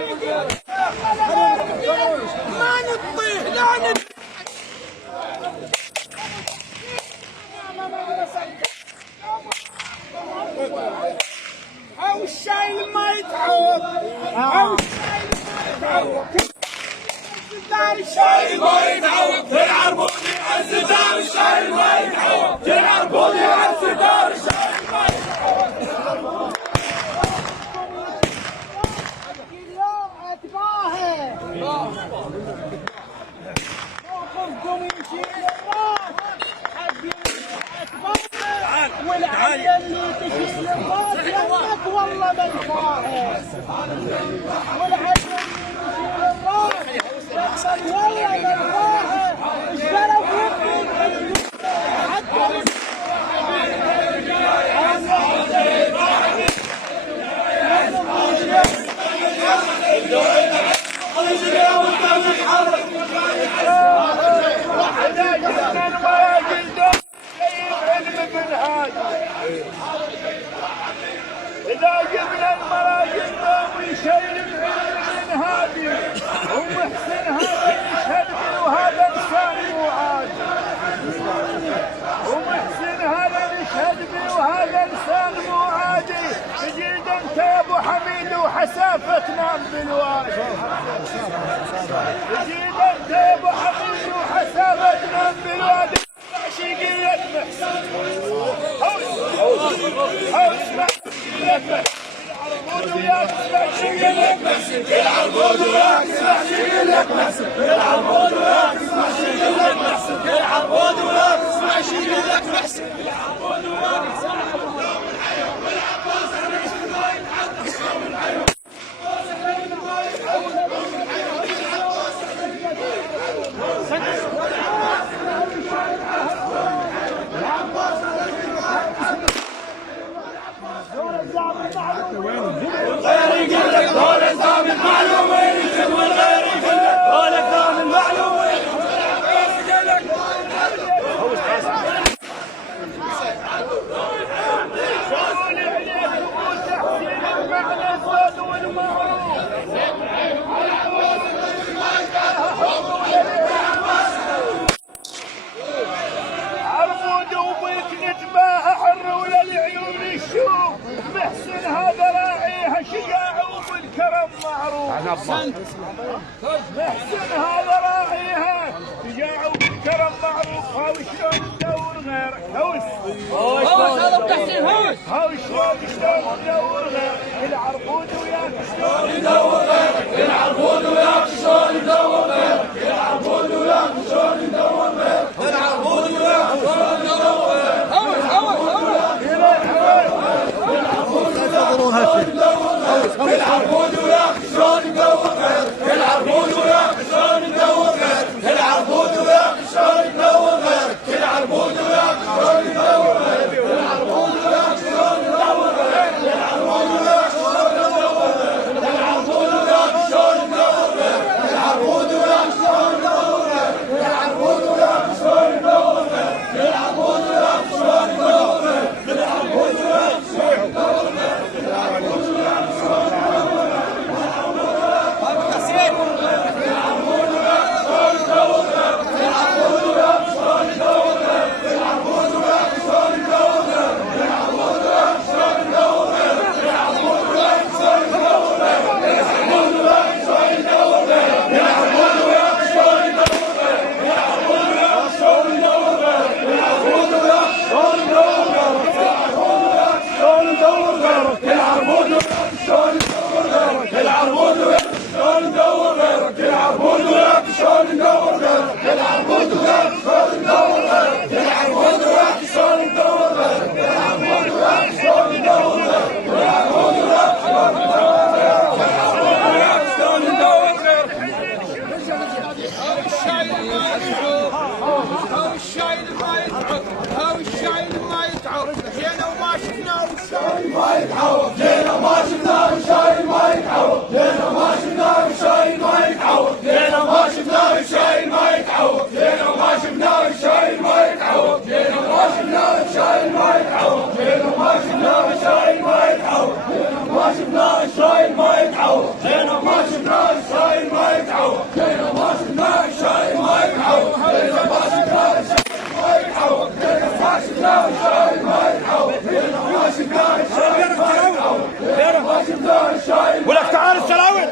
ما نطيح لا او الشايل ما يتعوض او الشايل ما يتعوض العربودي عز دار الشايل ما يتعوض العربودي عز دار الشايل ما يتعوض اليوم اتباهى موقفكم يشيل الراس حق اتباهى والعيل اللي تشيل الراس يمك والله من فاهى والعيل اللي تشيل الراس يمك والله من فاهى الشرف يبكي حتى إذا جبنا المراجل قام يشيل من هادي ومحسن هذا يشهد به وهذا إنسان مو عادي ومحسن هذا يشهد به وهذا إنسان مو عادي تجيد أنت يا أبو حميد وحسافة نام بالوادي تجيد أنت يا أبو حميد وحسافة نام بالوادي عشيقية محسن العربود وياك العربود وياك العربود وياك العربود وياك اسمع شيء لك محسن العربود وياك محسن هذا راعيها شجاع وبالكرم معروف هاو شلون ندور غيرك هوس هذا بتحسين هوس شلون ندور غيرك العربود وياك شلون ندور غيرك العربود وياك شلون ندور غيرك العربود وياك شلون ندور غيرك العربود وياك شلون ندور غيرك هوس العربود وياك شلون ندور غيرك العربود وياك شلون ندور غيرك العربود وياك شلون ندور غيرك العربود وياك شلون ندور غيرك العربود وياك شلون ندور غيرك العربود وياك شلون ندور غيرك العربود وياك شلون ندور غيرك العربود وياك شلون ندور غيرك العربود وياك شلون ندور غيرك العربود وياك شلون ندور غيرك العربود وياك شلون ندور غيرك العربود وياك شلون ندور غيرك ولك تعال السراويل